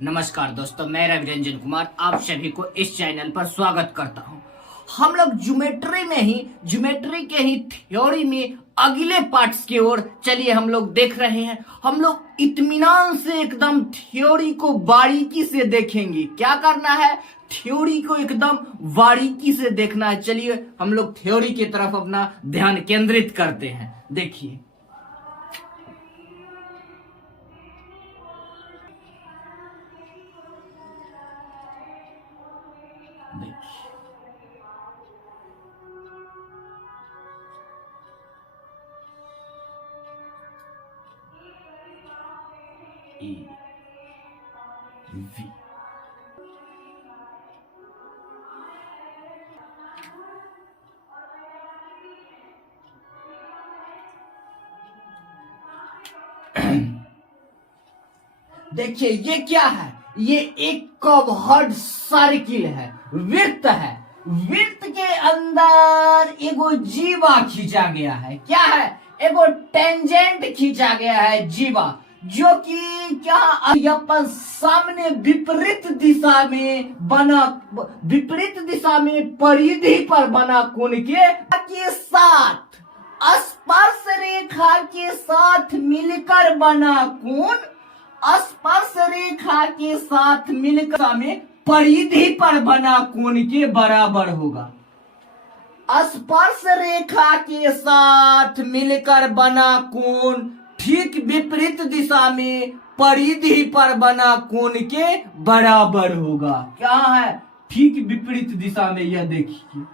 नमस्कार दोस्तों, मैं रवि रंजन कुमार आप सभी को इस चैनल पर स्वागत करता हूं। हम लोग ज्योमेट्री के ही थ्योरी में अगले पार्ट्स की ओर चलिए हम लोग देख रहे हैं। हम लोग इत्मीनान से एकदम थ्योरी को बारीकी से देखेंगे। क्या करना है? थ्योरी को एकदम बारीकी से देखना है। चलिए हम लोग थ्योरी की तरफ अपना ध्यान केंद्रित करते हैं। देखिए E V देखिए ये क्या है? ये एक कर्व्ड सर्किल है, वृत्त है। वृत्त के अंदर एगो जीवा खींचा गया है। क्या है? एगो टेंजेंट खींचा गया है, जीवा, जो कि क्या अपन सामने विपरीत दिशा में बना, विपरीत दिशा में परिधि पर बना कोण के साथ, स्पर्श रेखा के साथ मिलकर बना कोण स्पर्श रेखा के साथ मिलकर में परिधि पर बना कोण के बराबर होगा। स्पर्श रेखा के साथ मिलकर बना कोण ठीक विपरीत दिशा में परिधि पर बना कोण के बराबर होगा। क्या है? ठीक विपरीत दिशा में। यह देखिए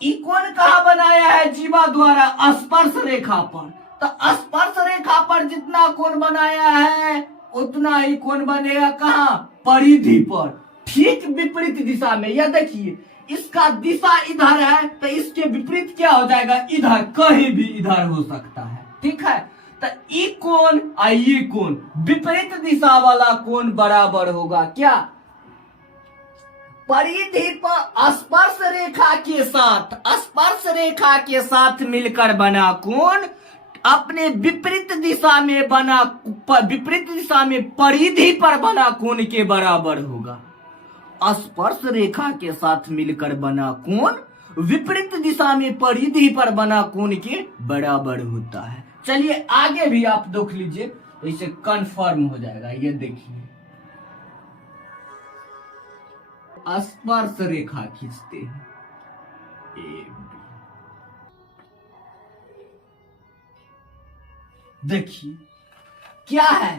ई कोण कहां बनाया है? जीवा द्वारा स्पर्श रेखा पर। तो स्पर्श रेखा पर जितना कोण बनाया है उतना ही कोण बनेगा कहां? परिधि पर, ठीक विपरीत दिशा में। यह देखिए इसका दिशा इधर है तो इसके विपरीत क्या हो जाएगा? इधर, कहीं भी इधर हो सकता है। ठीक है, तो ई कोण और ये कोण विपरीत दिशा वाला कोण बराबर होगा क्या? परिधि पर स्पर्श रेखा के साथ मिलकर बना कोण अपने विपरीत दिशा में परिधि पर बना कोण के बराबर होगा। स्पर्श रेखा के साथ मिलकर बना कोण विपरीत दिशा में परिधि पर बना कोण के बराबर होता है। चलिए आगे भी आप देख लीजिए तो इसे कंफर्म हो जाएगा। ये देखिए स्पर्श रेखा खींचते हैं, देखिए क्या है?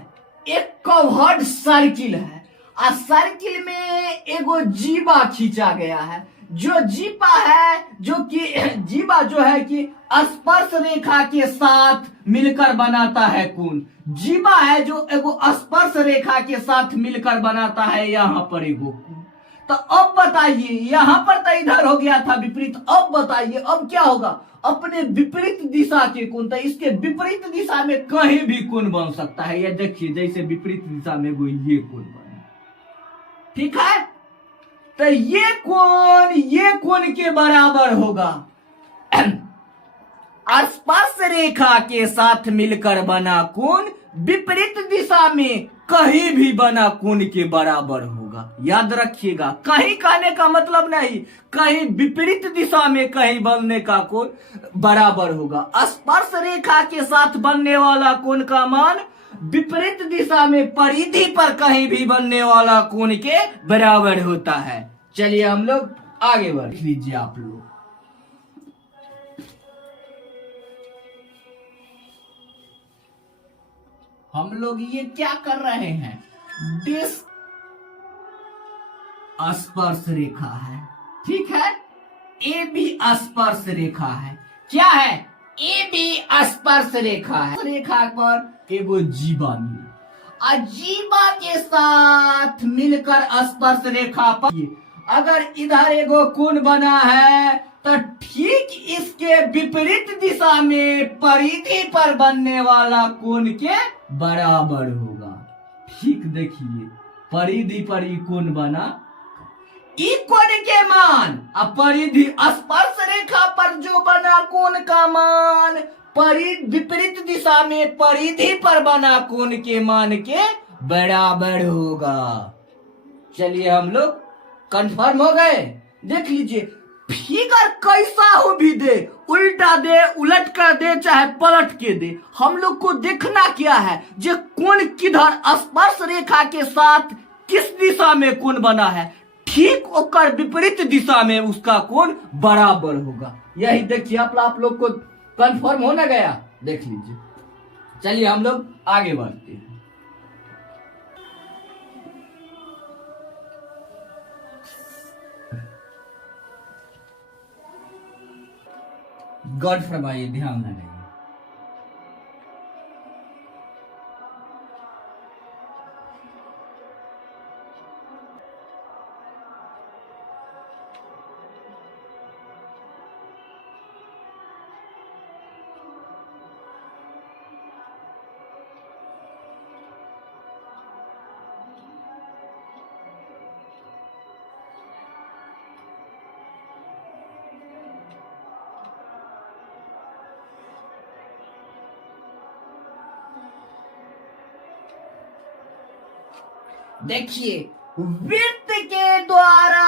एक कर्व्ड सर्किल है और सर्किल में एगो जीवा खींचा गया है। जो जीवा है, जीवा जो है कि स्पर्श रेखा के साथ मिलकर बनाता है कोण। जीवा है जो एगो स्पर्श रेखा के साथ मिलकर बनाता है यहां पर एगो कोण। तो अब बताइए, यहां पर तो इधर हो गया था विपरीत। अब बताइए अब क्या होगा? अपने विपरीत दिशा के कोण। तो इसके विपरीत दिशा में कहीं भी कोण बन सकता है। ये देखिए जैसे विपरीत दिशा में वो ये कोण बना। ठीक है, तो ये कोण के बराबर होगा स्पर्श रेखा के साथ मिलकर बना कोण विपरीत दिशा में कहीं भी बना कोण के बराबर होगा। याद रखिएगा, कहीं कहने का मतलब नहीं, कहीं विपरीत दिशा में कहीं बनने का कोण बराबर होगा। स्पर्श रेखा के साथ बनने वाला कोण का मान विपरीत दिशा में परिधि पर कहीं भी बनने वाला कोण के बराबर होता है। चलिए हम लोग आगे बढ़ लीजिए। आप लोग हम लोग ये क्या कर रहे हैं? डिस्क स्पर्श रेखा है, ठीक है। ए भी स्पर्श रेखा है। क्या है? ए भी स्पर्श रेखा है। रेखा पर एगो जीवा मिला और जीवा के साथ मिलकर स्पर्श रेखा पर अगर इधर एगो कोण बना है तो ठीक इसके विपरीत दिशा में परिधि पर बनने वाला कोण के बराबर होगा। ठीक देखिए परिधि पर ई कोण बना, ई कोण के मान अब परिधि स्पर्श रेखा पर जो बना कोण का मान विपरीत दिशा में परिधि पर बना कोण के मान के बराबर होगा। चलिए हम लोग कंफर्म हो गए। देख लीजिए फिगर कैसा हो भी दे, उल्टा दे, उलट कर दे, चाहे पलट के दे, हम लोग को देखना क्या है, जो कोण किधर स्पर्श रेखा के साथ किस दिशा में कोण बना है, ठीक और विपरीत दिशा में उसका कोण बराबर होगा। यही देखिए आप लोग को कंफर्म होना गया। देख लीजिए। चलिए हम लोग आगे बढ़ते हैं। गॉड फरमाइए, ध्यान लगाइए। देखिए वृत्त के द्वारा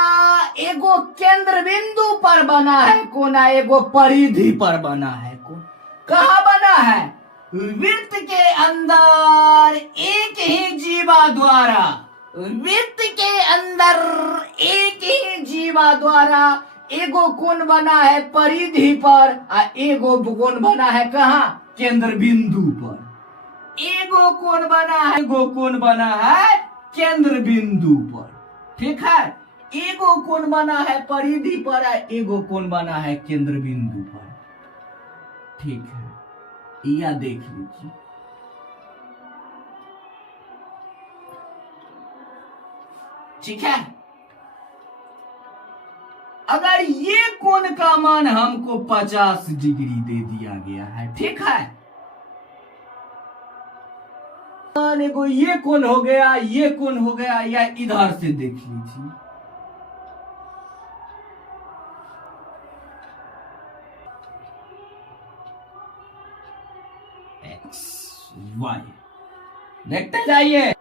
एगो केंद्र बिंदु पर बना है कोना, एगो परिधि पर बना है कोण। कहा बना है? वृत्त के अंदर एक ही जीवा द्वारा, वृत्त के अंदर एक ही जीवा द्वारा एगो कोण बना है परिधि पर, और एगो कोण बना है कहाँ? केंद्र बिंदु पर। एगो कोण बना है केंद्र बिंदु पर, ठीक है। एगो कोण बना है परिधि पर, एगो कोण बना है केंद्र बिंदु पर, ठीक है। या देख लीजिए, ठीक है। अगर ये कोण का मान हमको 50 डिग्री दे दिया गया है, ठीक है, एगो ये कोण हो गया, ये कोण हो गया, या इधर से देख लीजिए, एक्स वाई देखते जाइए।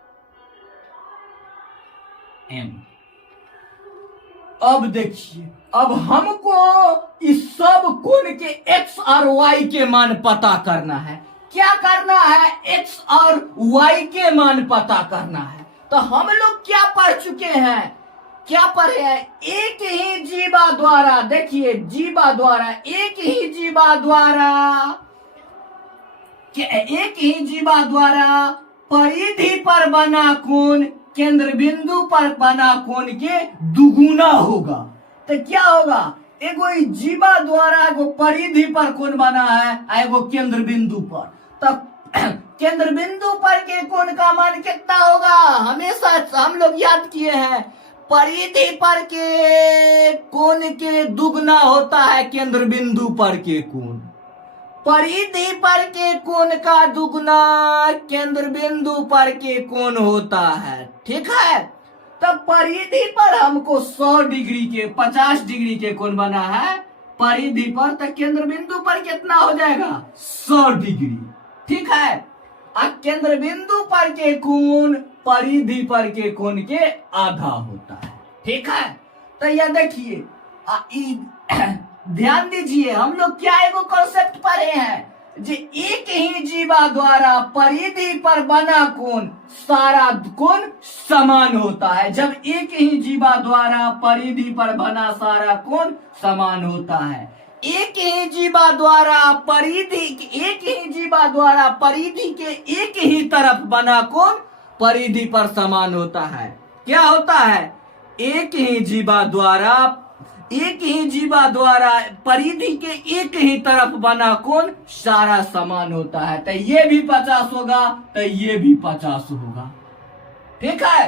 एम। अब देखिए, अब हमको इस सब कोण के एक्स और वाई के मान पता करना है। क्या करना है? एक्स और वाई के मान पता करना है। तो हम लोग क्या पढ़ चुके हैं? क्या पढ़े हैं? एक ही जीवा द्वारा, देखिए जीवा द्वारा, एक ही जीवा द्वारा परिधि पर बना कोण केंद्र बिंदु पर बना कोण के दुगुना होगा। तो क्या होगा? एगो जीवा द्वारा एगो परिधि पर कोण बना है, एगो केंद्र बिंदु पर, तब केंद्र बिंदु पर के कोण का मान कितना होगा? हमेशा हम लोग याद किए हैं, परिधि पर के कोण के दुगना होता है केंद्र बिंदु पर के कोण। परिधि पर के कोण का दुगना केंद्र बिंदु पर के कोण होता है, ठीक है। तब परिधि पर हमको 100 डिग्री के 50 डिग्री के कोण बना है परिधि पर, तो केंद्र बिंदु पर कितना हो जाएगा? 100 डिग्री, ठीक है। और केंद्र बिंदु पर के कोण परिधि पर के कोण के आधा होता है, ठीक है। तो यह देखिए, ध्यान दीजिए, हम लोग क्या एगो कॉन्सेप्ट पढ़े हैं, जो एक ही जीवा द्वारा परिधि पर बना कोण सारा कोण समान होता है। जब एक ही जीवा द्वारा परिधि पर बना सारा कोण समान होता है। एक ही जीवा द्वारा परिधि के एक ही तरफ बना कोण परिधि पर समान होता है। क्या होता है? एक ही जीवा द्वारा परिधि के एक ही तरफ बना कोण सारा समान होता है। तो ये भी 50 होगा, तो ये भी 50 होगा, ठीक है।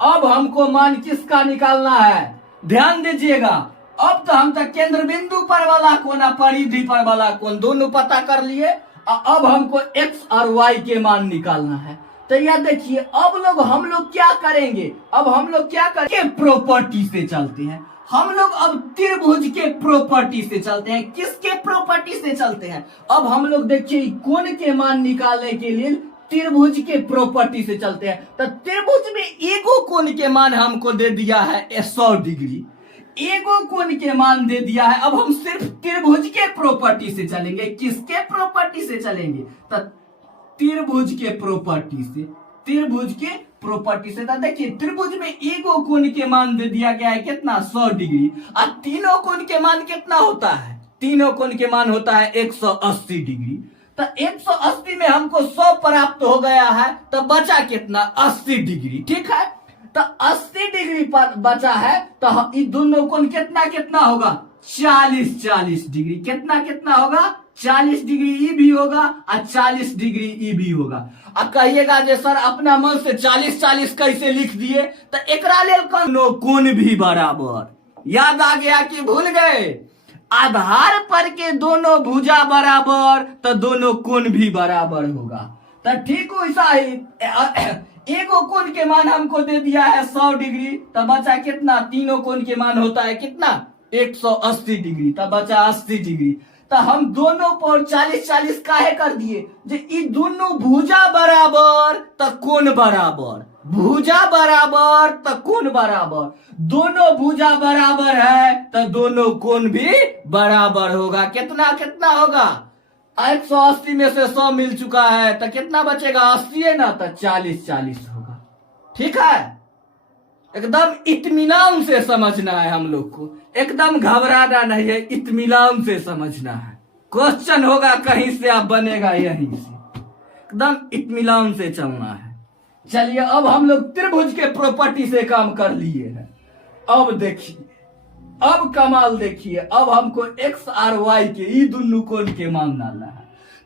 अब हमको मान किसका निकालना है? ध्यान दीजिएगा। अब तो हम तक केंद्र बिंदु पर वाला कोण और परिधि पर वाला कोण दोनों पता कर लिए। अब हमको एक्स और वाई के मान निकालना है। तो यह देखिए, अब हम लोग क्या करेंगे? अब हम लोग क्या करेंगे? प्रॉपर्टी से चलते हैं। हम लोग अब त्रिभुज के प्रॉपर्टी से चलते हैं। किसके प्रॉपर्टी से चलते हैं? अब हम लोग देखिए, कोण के मान निकालने के लिए त्रिभुज के प्रॉपर्टी से चलते हैं। तो त्रिभुज में एगो कोण के मान हमको दे दिया है 100 डिग्री, एगो कोण के मान दे दिया है। अब हम सिर्फ त्रिभुज के प्रॉपर्टी से चलेंगे। किसके प्रॉपर्टी से चलेंगे? तो त्रिभुज के प्रॉपर्टी से, त्रिभुज के प्रॉपर्टी से। तो देखिए त्रिभुज में एगो कोण के मान दे दिया गया है कितना? 100 डिग्री। और तीनों कोण के मान कितना होता है? तीनों कोण के मान होता है 180 डिग्री। तो 180 में हमको 100 प्राप्त हो गया है, तो बचा कितना? 80 डिग्री। ठीक है, तो 80 डिग्री पर बचा है, तो ये दोनों कोण कितना कितना होगा? 40 डिग्री। कितना कितना होगा? 40 डिग्री ई भी होगा और 40 डिग्री ई भी होगा। अब कहिएगा जे सर अपना मन से 40 कैसे लिख दिए? तो एकरा लेल कोण भी बराबर। याद आ गया कि भूल गए? आधार पर के दोनों भुजा बराबर, तो दोनों कोण भी बराबर होगा। तो ठीक वैसा ही एगो कोण के मान हमको दे दिया है 100 डिग्री, तो बचा कितना? तीनों कोण के मान होता है कितना? 180 डिग्री, तो बचा 80 डिग्री। तो हम दोनों पर 40 काहे कर दिए? जे ई दोनों भुजा बराबर तो कोण बराबर, भुजा बराबर तो कोण बराबर। दोनों भुजा बराबर है तो दोनों कोण भी बराबर होगा। कितना कितना होगा? 180 में से 100 मिल चुका है, तो कितना बचेगा? 80 है ना, तो 40 होगा। ठीक है, एकदम इत्मीनान से समझना है हम लोग को, एकदम घबराना नहीं है, इत्मीनान से समझना है। क्वेश्चन होगा कहीं से, आप बनेगा यहीं से, एकदम इत्मीनान से चलना है। चलिए अब हम लोग त्रिभुज के प्रॉपर्टी से काम कर लिए हैं। अब देखिए, अब कमाल देखिए, अब हमको एक्स और वाई के ये दोनों कोण के मान डालना है।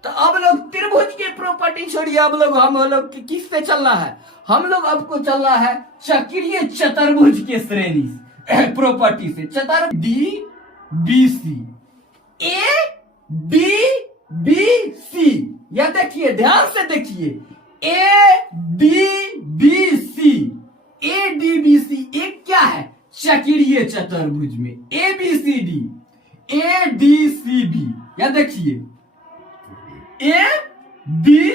तो अब लोग त्रिभुज के प्रॉपर्टी छोड़िए, अब लोग हम लोग किस पे चलना है? हम लोग आपको चलना है चक्रीय चतुर्भुज के श्रेणी प्रॉपर्टी से। चतुर्भुज D B C, A D B C, या देखिए ध्यान से देखिए, A D B C, A D B C एक क्या है? चक्रीय चतुर्भुज में A B C D, A D C B, या देखिए ए डी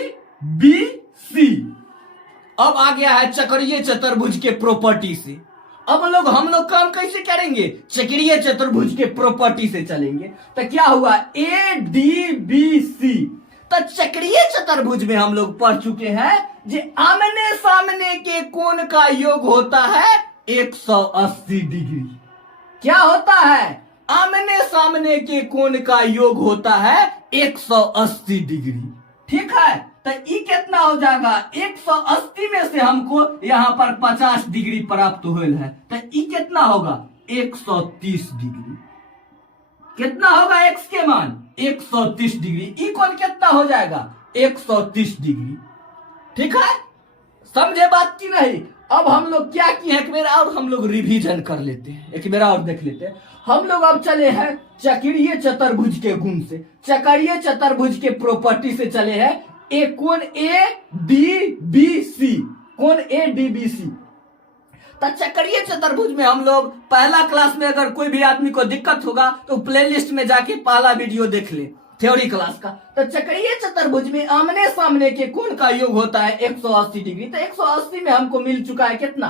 बी सी। अब आ गया है चक्रीय चतुर्भुज के प्रॉपर्टी से। अब हम लोग काम कैसे करेंगे? चक्रीय चतुर्भुज के प्रॉपर्टी से चलेंगे। तो क्या हुआ? A D B C. तो चक्रीय चतुर्भुज में हम लोग पढ़ चुके हैं जे आमने सामने के कोण का योग होता है 180 डिग्री। क्या होता है? आमने सामने के कोण का योग होता है 180 डिग्री। ठीक है, तो ई कितना हो जाएगा? 180 में से हमको यहाँ पर 50 डिग्री प्राप्त हुए है, तो ई कितना होगा? 130 डिग्री। कितना होगा एक्स के मान? 130 डिग्री। ई कोण कितना हो जाएगा? 130 डिग्री। ठीक है, समझे बात की नहीं? अब हम लोग क्या किए? एक बार और हम लोग रिवीजन कर लेते हैं, एक बार और देख लेते हैं। हम लोग अब चले हैं चक्रीय चतुर्भुज के गुण से, चक्रीय चतुर्भुज के प्रॉपर्टी से चले हैं। ए कोण ए डी बी सी, कोण ए डी बी सी। तो चक्रीय चतुर्भुज में हम लोग पहला क्लास में, अगर कोई भी आदमी को दिक्कत होगा तो प्लेलिस्ट में जाके पहला वीडियो देख ले, थ्योरी क्लास का। तो चक्रीय चतुर्भुज में आमने सामने के कोण का योग होता है 180 डिग्री। तो 180 में हमको मिल चुका है कितना?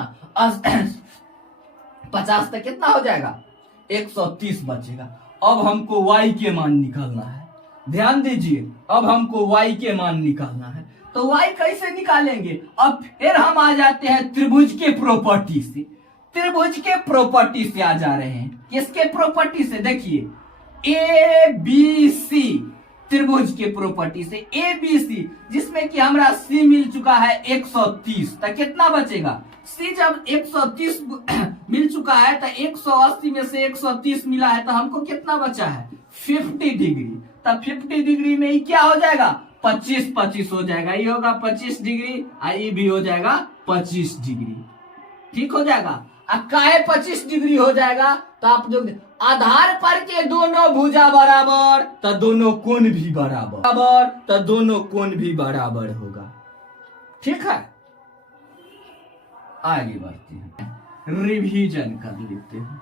50, तक कितना हो जाएगा? 130 बचेगा। अब हमको y के मान निकालना है, ध्यान दीजिए, अब हमको y के मान निकालना है। तो y कैसे निकालेंगे? अब फिर हम आ जाते हैं त्रिभुज के प्रॉपर्टी से, त्रिभुज के प्रॉपर्टी से आ जा रहे हैं। किसके प्रॉपर्टी से? देखिए ए बी सी, त्रिभुज के प्रॉपर्टी से ए बी सी, जिसमें कि हमारा सी मिल चुका है 130। तो कितना बचेगा? सी जब 130 मिल चुका है, तो 180 में से 130 मिला है, तो हमको कितना बचा है? 50 डिग्री। तो 50 डिग्री में ही क्या हो जाएगा? 25 हो जाएगा। ये होगा 25 डिग्री, ये भी हो जाएगा 25 डिग्री। ठीक हो जाएगा। काहे 25 डिग्री हो जाएगा? तो आप जो आधार पर के दोनों भुजा बराबर, तो दोनों कोण भी बराबर, तो दोनों कोण भी बराबर होगा। ठीक है, आगे बढ़ते हैं, रिवीजन कर लेते हैं।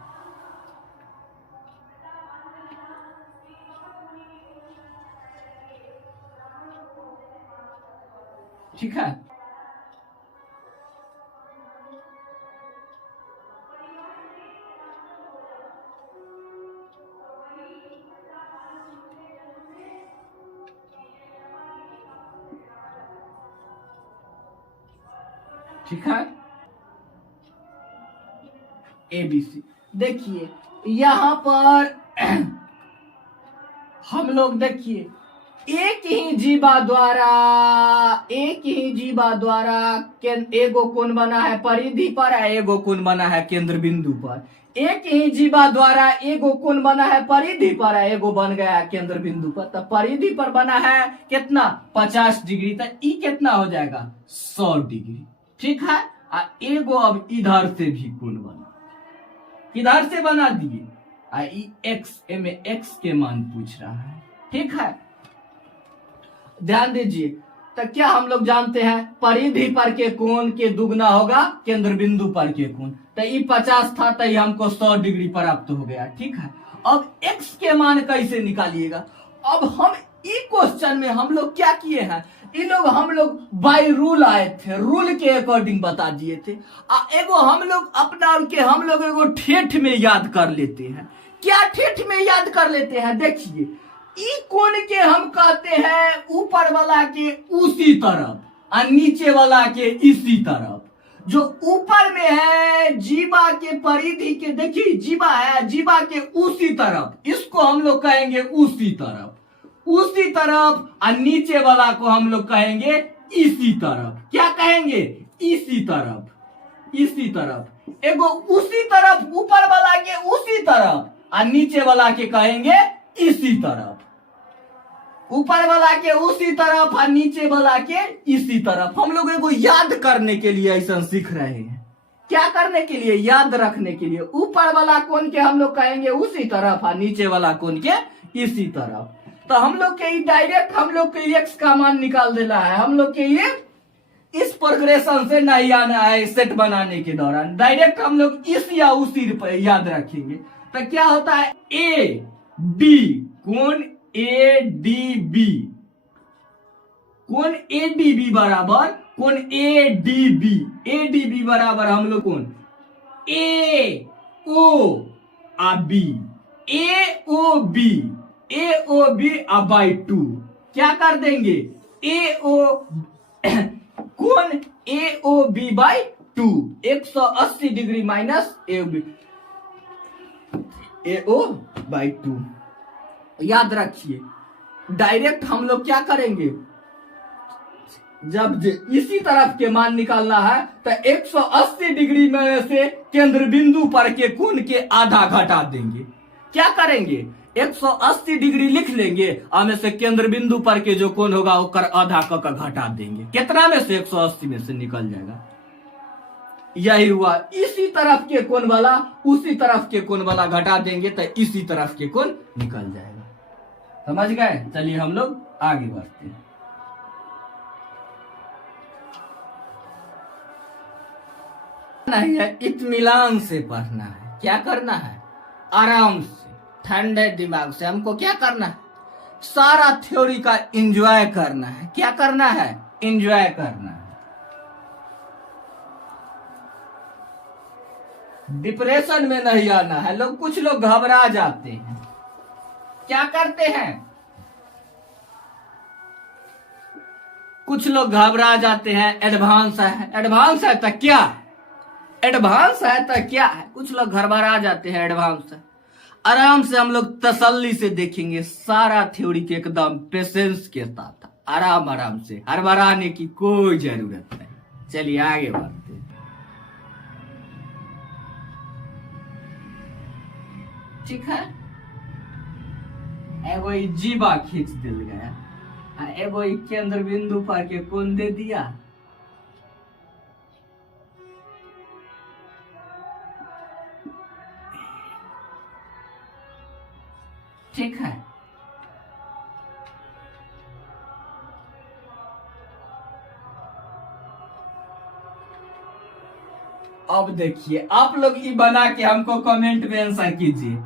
ठीक है। ठीक है, ABC। देखिए यहां पर हम लोग देखिए एक ही जीवा द्वारा एगो कोण बना है परिधि पर, एगो कोण बना है केंद्र बिंदु पर। एक ही जीवा द्वारा एगो कोण बना है परिधि पर, एगो बन गया है केंद्र बिंदु पर। तो परिधि पर बना है कितना 50 डिग्री, तो ई कितना हो जाएगा 100 डिग्री। ठीक है, एगो अब इधर से भी कोण बना, किधर से बना दिए एक्स में एक्स के मान पूछ रहा है। ठीक है, ध्यान दीजिए। तो क्या हम लोग जानते हैं परिधि पर के कोण के दुगना होगा केंद्र बिंदु पर के कोण। तो ये 50 था तो ये हमको 100 डिग्री प्राप्त हो गया। ठीक है, अब x के मान कैसे निकालिएगा। अब हम इस क्वेश्चन में हम लोग क्या किए हैं, हम लोग बाय रूल आए थे, रूल के अकॉर्डिंग बता दिए थे। एगो हम लोग अपना हम लोग एगो ठेठ में याद कर लेते हैं। क्या ठेठ में याद कर लेते हैं, देखिए ई कोण के हम कहते हैं ऊपर वाला के उसी तरफ और नीचे वाला के इसी तरफ। जो ऊपर में है जीवा के परिधि के, देखिए जीवा है, जीवा के उसी तरफ, इसको हम लोग कहेंगे उसी तरफ, उसी तरफ। और नीचे वाला को हम लोग कहेंगे इसी तरफ। क्या कहेंगे, इसी तरफ, इसी तरफ। एगो उसी तरफ ऊपर वाला के उसी तरफ और नीचे वाला के कहेंगे इसी तरफ। ऊपर वाला के उसी तरफ और नीचे वाला के इसी तरफ। हम लोग एगो याद करने के लिए ऐसा सीख रहे हैं। क्या करने के लिए, याद रखने के लिए। ऊपर वाला कोण के हम लोग कहेंगे उसी तरफ और नीचे वाला कोण के इसी तरफ। तो हम लोग के डायरेक्ट हम लोग के एक्स का मान निकाल देना है। हम लोग के ये इस प्रोग्रेशन से नहीं आना है सेट बनाने के दौरान, डायरेक्ट हम लोग इस या उसी पर याद रखेंगे। तो क्या होता है ए डी कोण ADB, कोण ADB बराबर कोण ADB, ADB बराबर हम लोग कोण AOB, AOB बाई 2। क्या कर देंगे कोण AOB by 2, 180 degree minus AO by 2। याद रखिए, डायरेक्ट हम लोग क्या करेंगे, जब इसी तरफ के मान निकालना है तो 180 डिग्री में से केंद्र बिंदु पर के कोण के आधा घटा देंगे। क्या करेंगे 180 डिग्री लिख लेंगे और में से केंद्र बिंदु पर के जो कोण होगा उसका आधा का घटा देंगे। कितना में से 180 में से निकल जाएगा। यही हुआ, इसी तरफ के कोण वाला उसी तरफ के कोण वाला घटा देंगे तो इसी तरफ के कोण निकल जाएगा। समझ गए, चलिए हम लोग आगे बढ़ते हैं। नहीं है, इत्मीनान से पढ़ना है। क्या करना है, आराम से ठंडे दिमाग से हमको क्या करना है, सारा थ्योरी का एंजॉय करना है। क्या करना है, एंजॉय करना है। डिप्रेशन में नहीं आना है। कुछ लोग घबरा जाते हैं, क्या करते हैं, कुछ लोग घबरा जाते हैं। एडवांस है, एडवांस है तो क्या है, एडवांस है तो क्या है, कुछ लोग घबरा जाते हैं। एडवांस है, आराम से हम लोग तसल्ली से देखेंगे सारा थ्योरी के एकदम पेशेंस के साथ, आराम आराम से, हड़बड़ाने की कोई जरूरत नहीं। चलिए आगे बढ़ते हैं। ठीक है, एगो जीवा खींच दिल गया, एगो केंद्र बिंदु पर के कोण दे दिया। ठीक है, अब देखिए आप लोग ये बना के हमको कमेंट में आंसर कीजिए।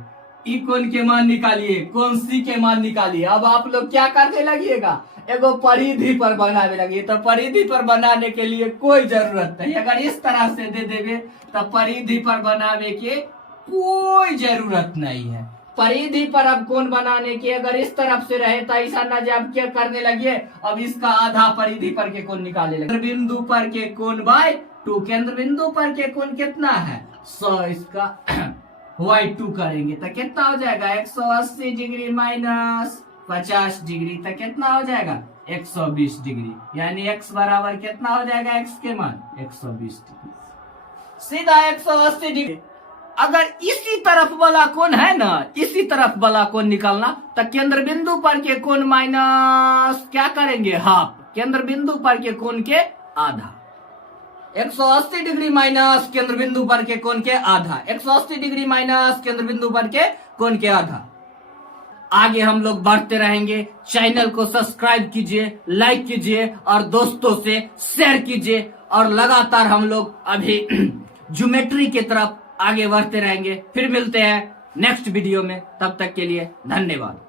ई कोण के मान निकालिए, कौन सी के मान निकालिए। अब आप लोग क्या करने लगिएगा, एगो परिधि पर बनाने लगिए। तो परिधि पर बनाने के लिए कोई जरूरत नहीं, अगर इस तरह से दे देवे तो परिधि पर बनाने के कोई जरूरत नहीं है। परिधि पर अब कोण बनाने की अगर इस तरफ से रहे तो ऐसा ना जब क्या करने लगे, अब इसका आधा परिधि पर के कोण निकालने लगे। केंद्र बिंदु पर के कोण बाय 2, केंद्र बिंदु पर के कोण कितना है 100, इसका y2 करेंगे तो कितना हो जाएगा 180 डिग्री माइनस 50 डिग्री, तो कितना हो जाएगा 120 डिग्री। यानी x बराबर कितना हो जाएगा, x के मान 120 डिग्री, सीधा 180 डिग्री। अगर इसी तरफ वाला कोण है ना, इसी तरफ वाला कोण निकालना, तो केंद्र बिंदु पर के कोण माइनस क्या करेंगे हाफ, केंद्र बिंदु पर के कोण के आधा। 180 डिग्री माइनस केंद्र बिंदु पर के कोण के आधा, 180 डिग्री माइनस केंद्र बिंदु पर के कोण के आधा। आगे हम लोग बढ़ते रहेंगे। चैनल को सब्सक्राइब कीजिए, लाइक कीजिए और दोस्तों से शेयर कीजिए, और लगातार हम लोग अभी ज्योमेट्री की तरफ आगे बढ़ते रहेंगे। फिर मिलते हैं नेक्स्ट वीडियो में, तब तक के लिए धन्यवाद।